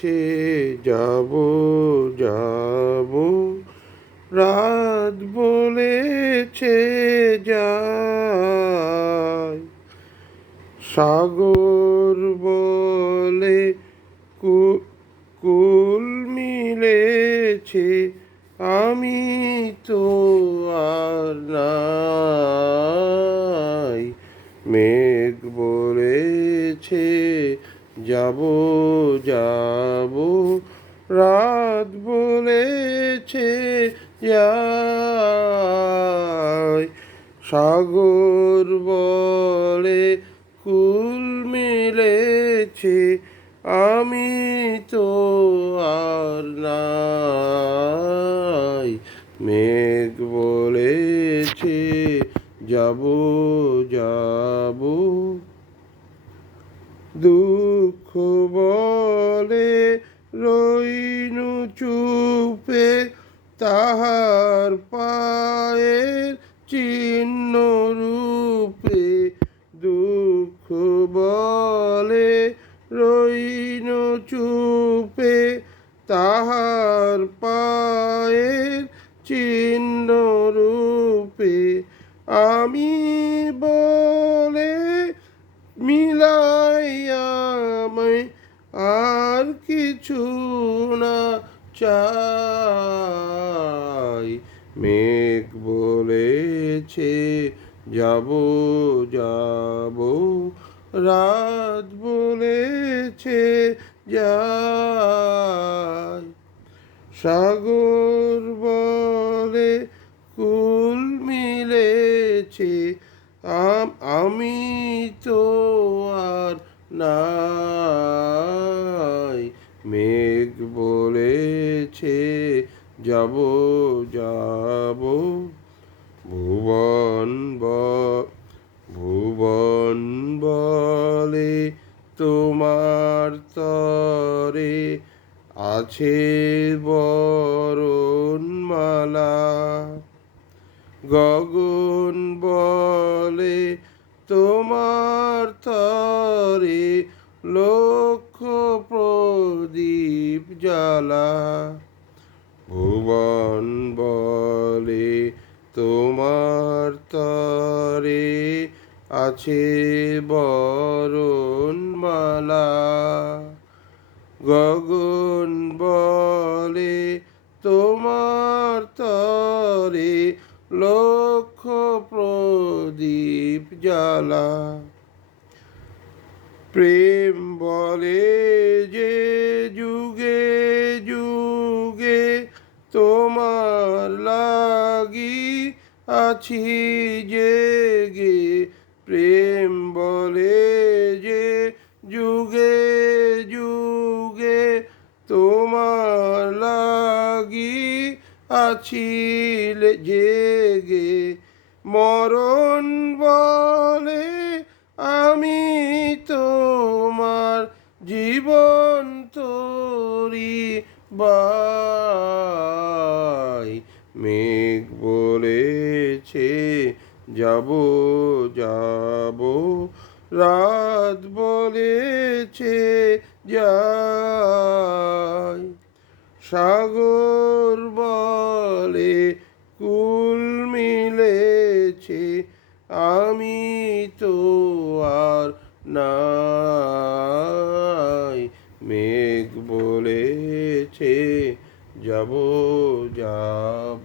বলেছে যাব যাব। রাত বলেছে যায় সাগর বলে কুল মিলেছে, আমি তো আর নাই। মেঘ বলেছে যাব যাব। রাত বলেছে যায় সাগর বলে, কুল মিলেছে, আমি তো আর নাই। মেঘ বলেছে, যাব যাব। দুঃখ বলে রইনু চুপে, তাহার পায়ের চিহ্ন রূপে। দুঃখ বলে রইনু চুপে, তাহার পায়ের চিহ্ন রূপে। আমি বলে মিলাইয়ামায় আর কিছু না চাই। মেঘ বলেছে, যাব যাব। রাত বলেছে, যাই। সাগর বলে, কুল মিলেছে। আম- তো আর নাই। মেঘ বলেছে, যাব যাব। ভুবন ব, ভুবন বলে তোমার তরে আছে বরণমালা গগন বলে তোমার তরে লক্ষ প্রদীপ জ্বালা। ভুবন বলে তোমার তরে আছে বরণমালা। গগন বলে তোমার তরে লক্ষ প্রদীপ জ্বালা। প্রেম বলে যে যুগে যুগে তোমার লাগি আছি জেগে। প্রেম বলে যে যুগে যুগে তোমার লাগি আছি জেগে মরণ বলে আমি তোমার জীবন তোরি বাই। মেঘ বলেছে, যাব যাব। রাত বলেছে, যাই। সাগর বলে আমি তো আর নাই। মেঘ বলেছে যাব যাব